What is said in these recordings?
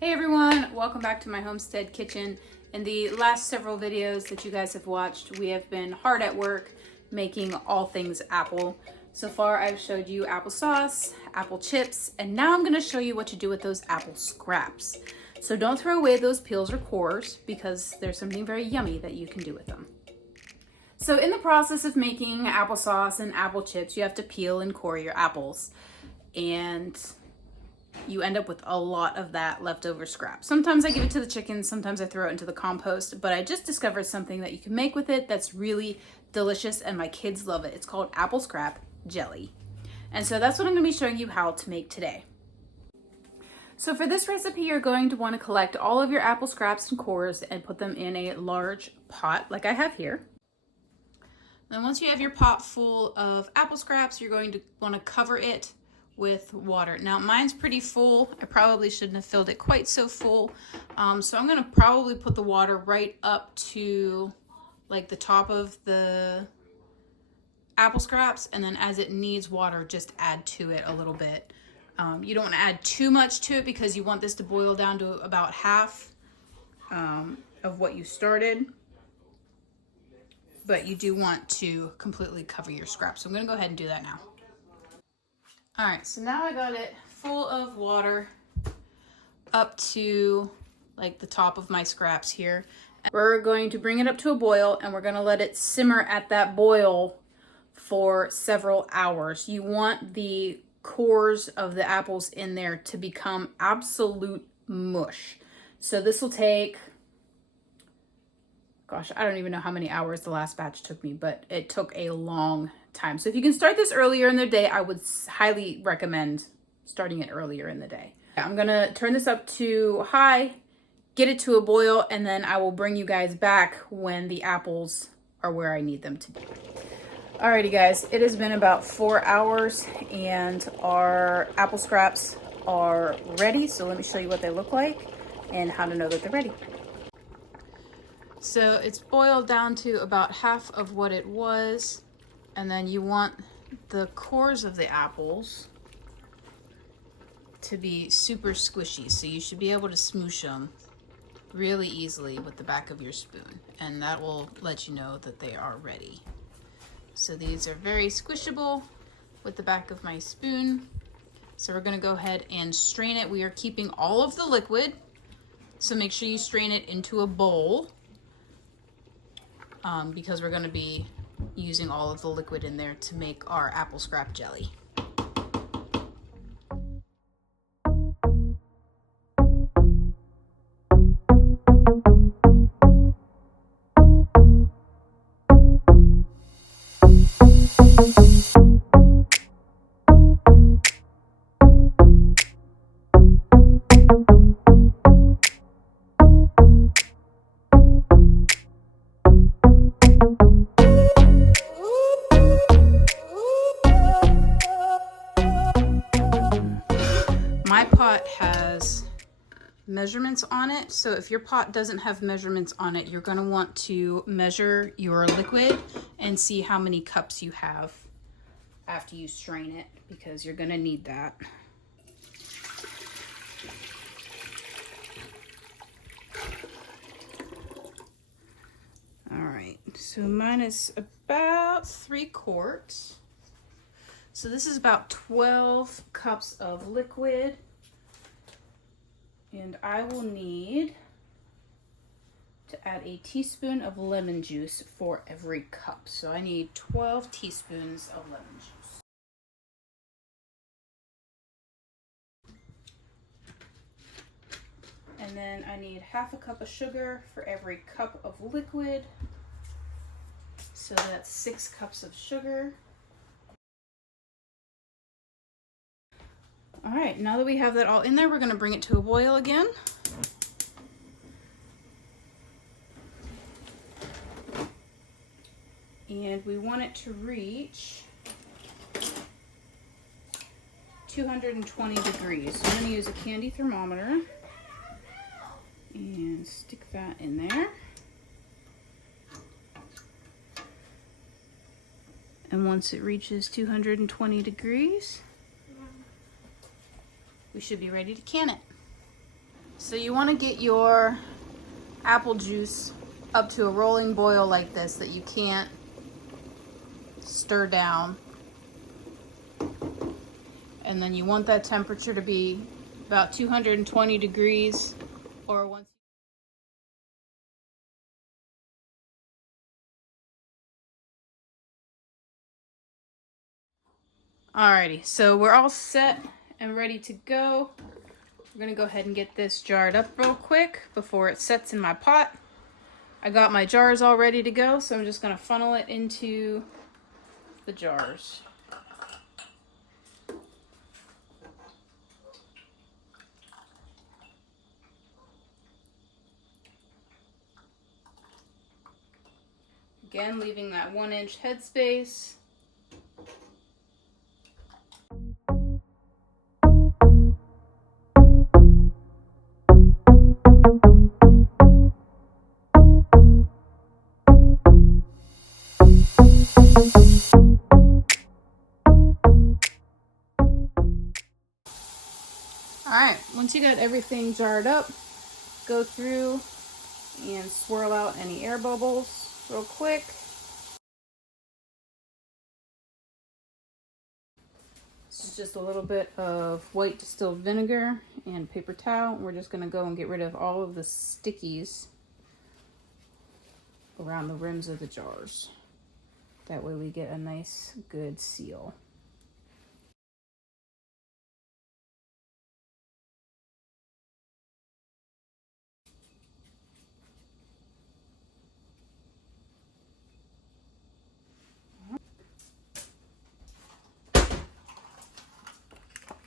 Hey everyone, welcome back to my homestead kitchen. In the last several videos that you guys have watched, we have been hard at work making all things apple. So far I've showed you applesauce, apple chips, and now I'm going to show you what to do with those apple scraps. So don't throw away those peels or cores because there's something very yummy that you can do with them. So in the process of making applesauce and apple chips, you have to peel and core your apples. And you end up with a lot of that leftover scrap. Sometimes I give it to the chickens, sometimes I throw it into the compost, but I just discovered something that you can make with it that's really delicious and my kids love it. It's called apple scrap jelly. And so that's what I'm going to be showing you how to make today. So for this recipe, you're going to want to collect all of your apple scraps and cores and put them in a large pot like I have here. Then once you have your pot full of apple scraps, you're going to want to cover it with water. Now mine's pretty full. I probably shouldn't have filled it quite so full. So I'm gonna probably put the water right up to like the top of the apple scraps, and then as it needs water, just add to it a little bit. You don't want to add too much to it because you want this to boil down to about half of what you started. But you do want to completely cover your scraps. So I'm gonna go ahead and do that now. All right, so now I got it full of water up to like the top of my scraps here. We're going to bring it up to a boil and we're gonna let it simmer at that boil for several hours. You want the cores of the apples in there to become absolute mush. So this will take, gosh, I don't even know how many hours the last batch took me, but it took a long time. So if you can start this earlier in the day, I would highly recommend starting it earlier in the day. I'm gonna turn this up to high, get it to a boil, and then I will bring you guys back when the apples are where I need them to be. Alrighty guys, it has been about 4 hours and our apple scraps are ready. So let me show you what they look like and how to know that they're ready. So it's boiled down to about half of what it was. And then you want the cores of the apples to be super squishy. So you should be able to smoosh them really easily with the back of your spoon. And that will let you know that they are ready. So these are very squishable with the back of my spoon. So we're gonna go ahead and strain it. We are keeping all of the liquid. So make sure you strain it into a bowl because we're gonna be using all of the liquid in there to make our apple scrap jelly. My pot has measurements on it, so if your pot doesn't have measurements on it, you're going to want to measure your liquid and see how many cups you have after you strain it, because you're going to need that. All right, so mine is about 3 quarts. So this is about 12 cups of liquid. And I will need to add a teaspoon of lemon juice for every cup. So I need 12 teaspoons of lemon juice. And then I need half a cup of sugar for every cup of liquid. So that's 6 cups of sugar. All right, now that we have that all in there, we're gonna bring it to a boil again. And we want it to reach 220 degrees. So I'm gonna use a candy thermometer and stick that in there. And once it reaches 220 degrees, we should be ready to can it. So you want to get your apple juice up to a rolling boil like this that you can't stir down. And then you want that temperature to be about 220 degrees or once. Alrighty, so we're all set and ready to go. We're gonna go ahead and get this jarred up real quick before it sets in my pot. I got my jars all ready to go, so I'm just gonna funnel it into the jars. Again, leaving that 1-inch headspace. Alright, once you got everything jarred up, go through and swirl out any air bubbles real quick. This is just a little bit of white distilled vinegar and paper towel. We're just going to go and get rid of all of the stickies around the rims of the jars. That way we get a nice, good seal.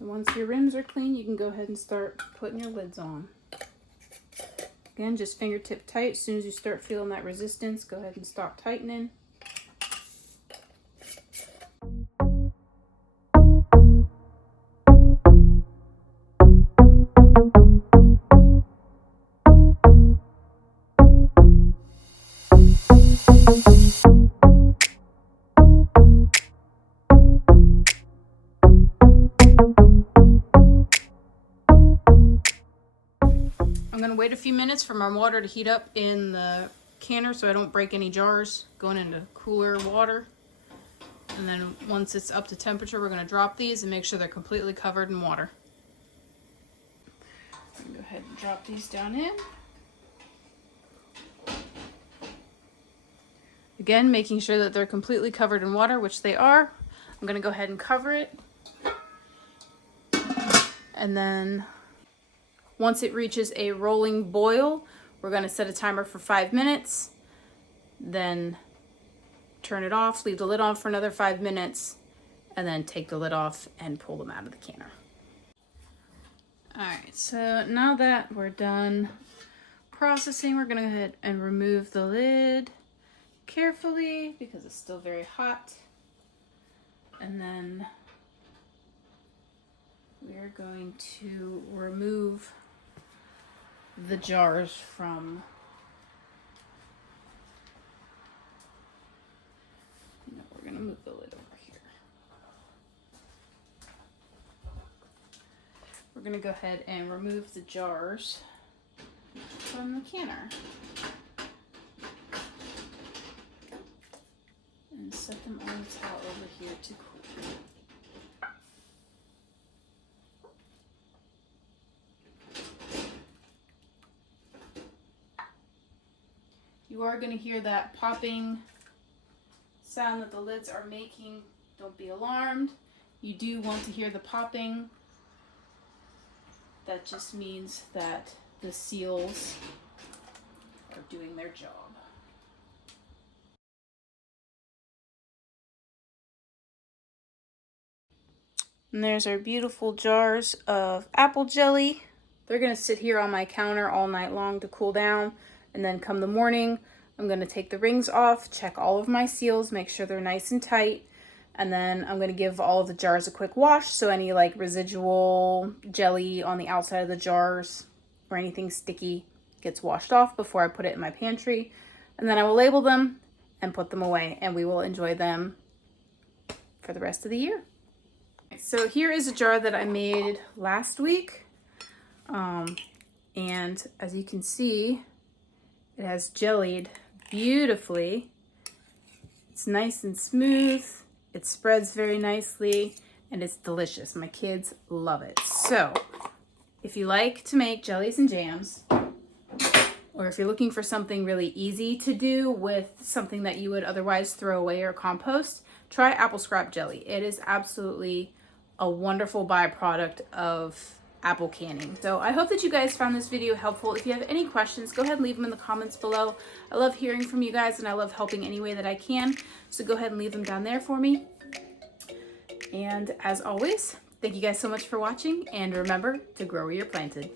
And once your rims are clean, you can go ahead and start putting your lids on. Again, just fingertip tight. As soon as you start feeling that resistance, go ahead and stop tightening. I'm gonna wait a few minutes for my water to heat up in the canner so I don't break any jars going into cooler water. And then once it's up to temperature, we're gonna drop these and make sure they're completely covered in water. I'm gonna go ahead and drop these down in. Again, making sure that they're completely covered in water, which they are. I'm gonna go ahead and cover it. And then once it reaches a rolling boil, we're gonna set a timer for 5 minutes, then turn it off, leave the lid on for another 5 minutes, and then take the lid off and pull them out of the canner. All right, so now that we're done processing, we're gonna go ahead and remove the lid carefully because it's still very hot. And then we are going to remove the jars from, we're gonna move the lid over here. We're gonna go ahead and remove the jars from the canner and set them on the towel over here to cool. You are going to hear that popping sound that the lids are making. Don't be alarmed. You do want to hear the popping. That just means that the seals are doing their job. And there's our beautiful jars of apple jelly. They're going to sit here on my counter all night long to cool down. And then come the morning, I'm going to take the rings off, check all of my seals, make sure they're nice and tight. And then I'm going to give all of the jars a quick wash, so any like residual jelly on the outside of the jars or anything sticky gets washed off before I put it in my pantry. And then I will label them and put them away, and we will enjoy them for the rest of the year. So here is a jar that I made last week. And And as you can see, it has jellied beautifully. It's nice and smooth. It spreads very nicely and it's delicious. My kids love it. So if you like to make jellies and jams, or if you're looking for something really easy to do with something that you would otherwise throw away or compost, try apple scrap jelly. It is absolutely a wonderful byproduct of apple canning. So I hope that you guys found this video helpful. If you have any questions, go ahead and leave them in the comments below. I love hearing from you guys and I love helping any way that I can. So go ahead and leave them down there for me. And as always, thank you guys so much for watching, and remember to grow where you're planted.